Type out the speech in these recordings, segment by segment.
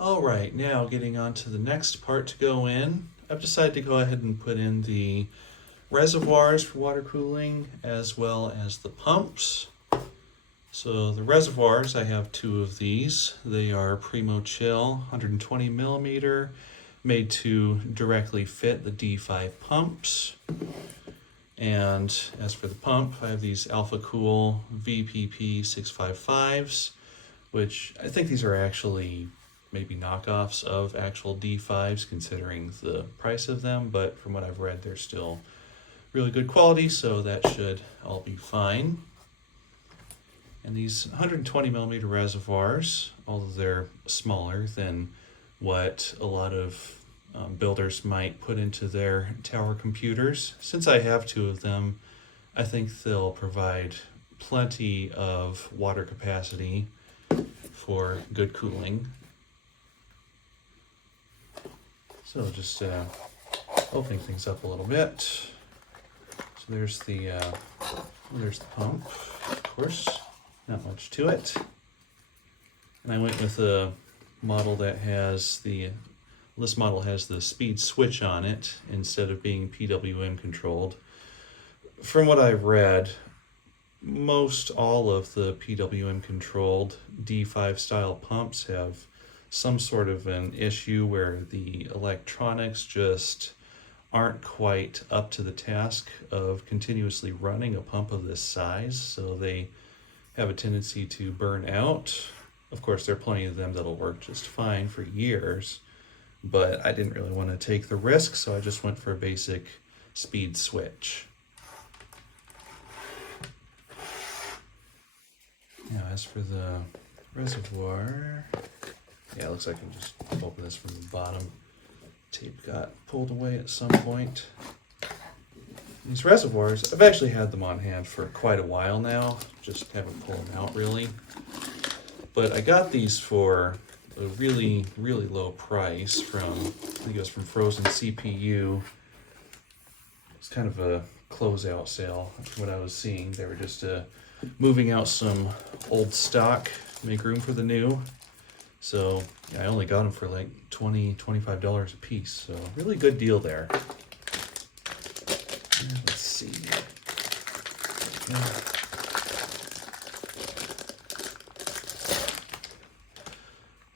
All right, now getting on to the next part to go in. I've decided to go ahead and put in the reservoirs for water cooling as well as the pumps. So the reservoirs, I have two of these. They are Primo Chill 120 millimeter, made to directly fit the D5 pumps. And as for the pump, I have these Alphacool VPP 655s, which I think these are actually maybe knockoffs of actual D5s considering the price of them, but from what I've read, they're still really good quality, so that should all be fine. And these 120 millimeter reservoirs, although they're smaller than what a lot of builders might put into their tower computers, since I have two of them, I think they'll provide plenty of water capacity for good cooling. So just opening things up a little bit. So there's the pump, of course, not much to it. And I went with a model that has this model has the speed switch on it instead of being PWM controlled. From what I've read, most all of the PWM controlled D5 style pumps have some sort of an issue where the electronics just aren't quite up to the task of continuously running a pump of this size, so they have a tendency to burn out. Of course, there are plenty of them that'll work just fine for years, but I didn't really want to take the risk, so I just went for a basic speed switch. Now, as for the reservoir, yeah, it looks like I can just open this from the bottom. Tape got pulled away at some point. These reservoirs, I've actually had them on hand for quite a while now, just haven't pulled them out really. But I got these for a really, really low price from, I think it was from Frozen CPU. It's kind of a closeout sale, from what I was seeing. They were just moving out some old stock, make room for the new. So yeah, I only got them for like $20, $25 a piece. So really good deal there. Let's see.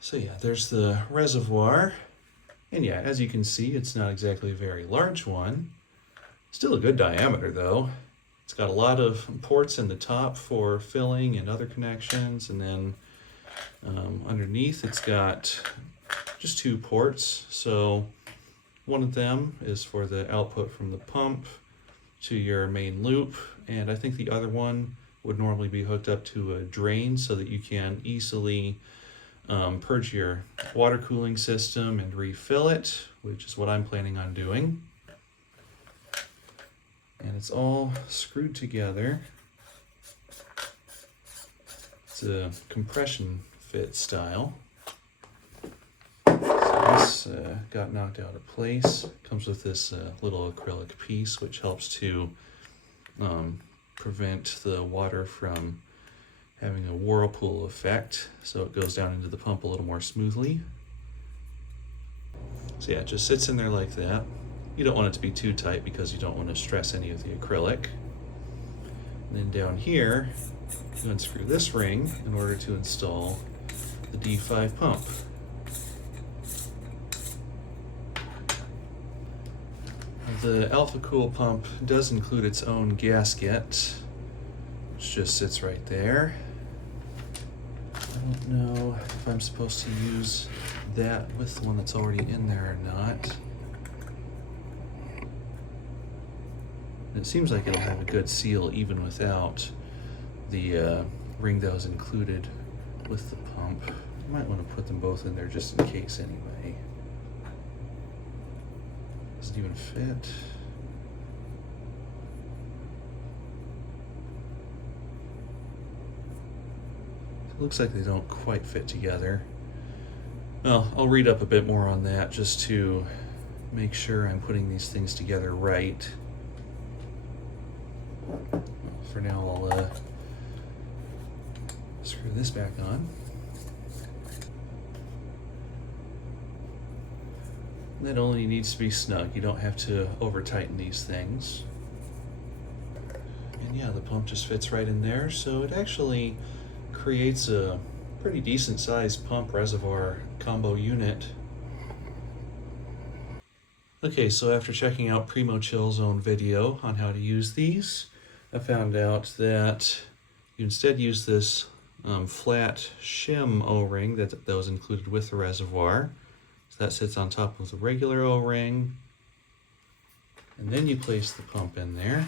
So yeah, there's the reservoir. And yeah, as you can see, it's not exactly a very large one. Still a good diameter though. It's got a lot of ports in the top for filling and other connections, and then underneath it's got just two ports. So one of them is for the output from the pump to your main loop, and I think the other one would normally be hooked up to a drain so that you can easily purge your water cooling system and refill it, which is what I'm planning on doing. And it's all screwed together. It's a compression fit style. So this got knocked out of place. Comes with this little acrylic piece, which helps to prevent the water from having a whirlpool effect, so it goes down into the pump a little more smoothly. So yeah, it just sits in there like that. You don't want it to be too tight because you don't want to stress any of the acrylic. And then down here, you unscrew this ring in order to install the D5 pump. The Alphacool pump does include its own gasket, which just sits right there. I don't know if I'm supposed to use that with the one that's already in there or not. It seems like it'll have a good seal even without the ring that was included with the pump. You might want to put them both in there just in case anyway. Does it even fit? It looks like they don't quite fit together. Well, I'll read up a bit more on that just to make sure I'm putting these things together right. For now, I'll screw this back on. That only needs to be snug. You don't have to over tighten these things. And yeah, the pump just fits right in there, so it actually creates a pretty decent sized pump reservoir combo unit. Okay, so after checking out Primo Chill's own video on how to use these, I found out that you instead use this flat shim O-ring that was included with the reservoir. So that sits on top of the regular O-ring. And then you place the pump in there.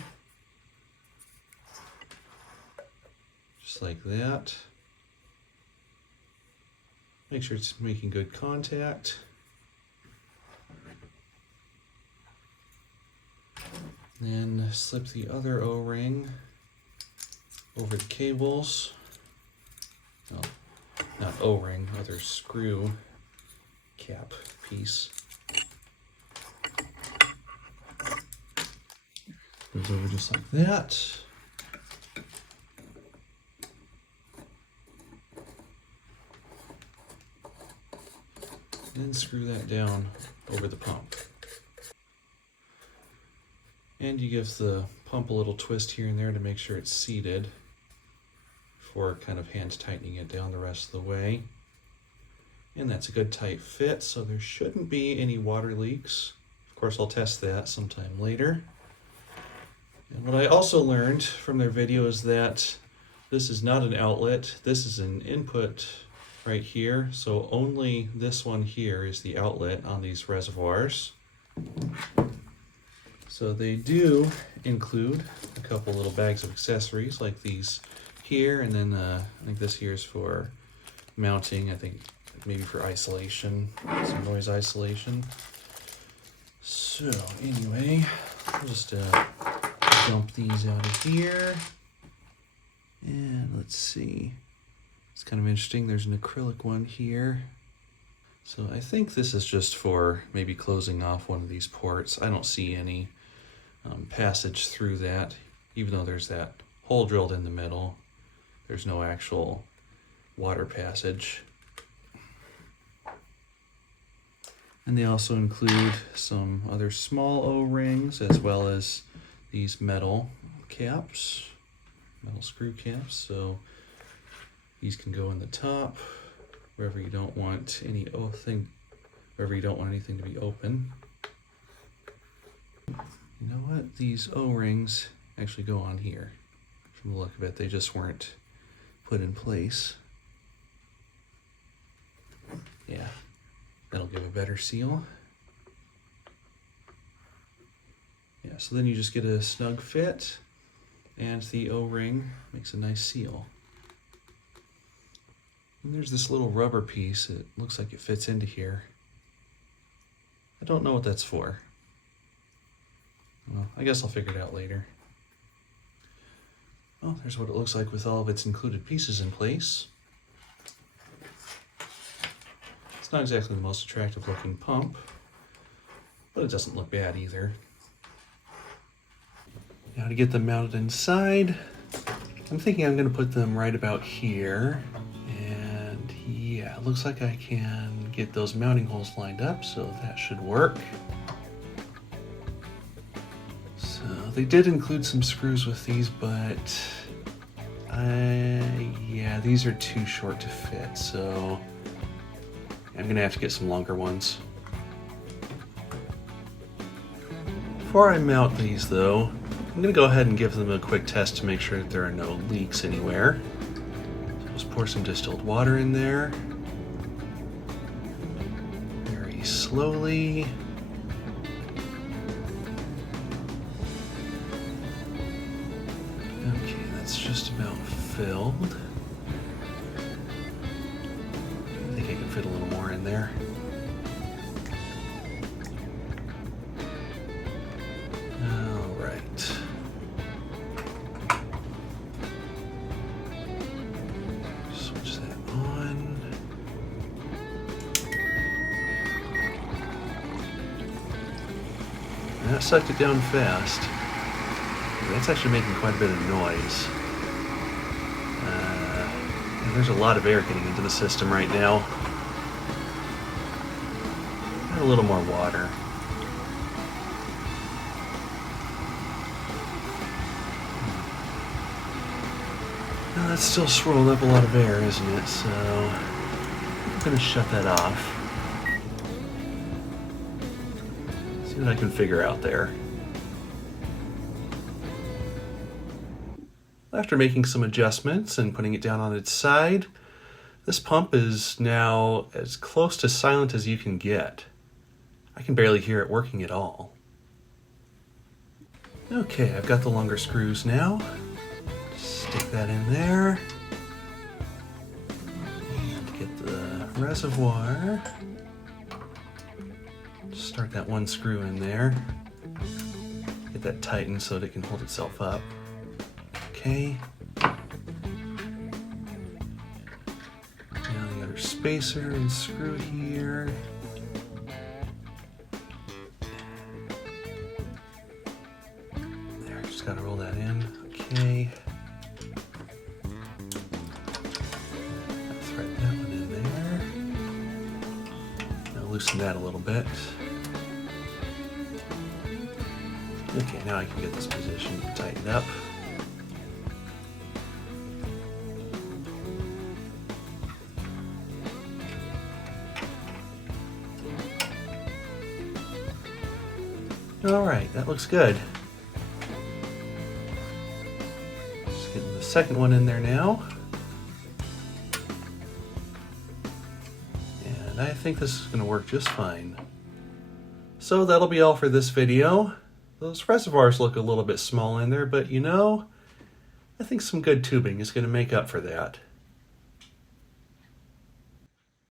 Just like that. Make sure it's making good contact. Then slip the other O-ring over the cables. No, not O-ring, other screw cap piece. Goes over just like that. Then screw that down over the pump. And you give the pump a little twist here and there to make sure it's seated before kind of hand tightening it down the rest of the way. And that's a good tight fit, so there shouldn't be any water leaks. Of course, I'll test that sometime later. And what I also learned from their video is that this is not an outlet, this is an input right here. So only this one here is the outlet on these reservoirs. So they do include a couple little bags of accessories like these here, and then I think this here is for mounting, I think maybe for isolation, some noise isolation. So anyway, I'll just dump these out of here. And let's see, it's kind of interesting, there's an acrylic one here. So I think this is just for maybe closing off one of these ports. I don't see any passage through that, even though there's that hole drilled in the middle. There's no actual water passage. And they also include some other small O-rings as well as these metal caps, metal screw caps. So these can go in the top wherever you don't want wherever you don't want anything to be open. You know what? These O-rings actually go on here. From the look of it, they just weren't put in place. Yeah, that'll give a better seal. Yeah, so then you just get a snug fit, and the O-ring makes a nice seal. And there's this little rubber piece. It looks like it fits into here. I don't know what that's for. Well, I guess I'll figure it out later. Well, there's what it looks like with all of its included pieces in place. It's not exactly the most attractive looking pump, but it doesn't look bad either. Now to get them mounted inside, I'm thinking I'm going to put them right about here. And yeah, it looks like I can get those mounting holes lined up, so that should work. They did include some screws with these, but yeah, these are too short to fit, so I'm gonna have to get some longer ones. Before I mount these though, I'm gonna go ahead and give them a quick test to make sure that there are no leaks anywhere. So just pour some distilled water in there. Very slowly. Just about filled. I think I can fit a little more in there. All right. Switch that on. And that sucked it down fast. That's actually making quite a bit of noise. There's a lot of air getting into the system right now. a little more water. Now that's still swirled up a lot of air, isn't it? So I'm going to shut that off. See what I can figure out there. After making some adjustments and putting it down on its side, this pump is now as close to silent as you can get. I can barely hear it working at all. Okay, I've got the longer screws now. Stick that in there. And get the reservoir. Start that one screw in there. Get that tightened so that it can hold itself up. Okay. Now the other spacer and screw here. There, just gotta roll that in. Okay. Thread that one in there. Now loosen that a little bit. Okay, now I can get this position tightened up. All right, that looks good. Just getting the second one in there now. And I think this is going to work just fine. So that'll be all for this video. Those reservoirs look a little bit small in there, but you know, I think some good tubing is going to make up for that.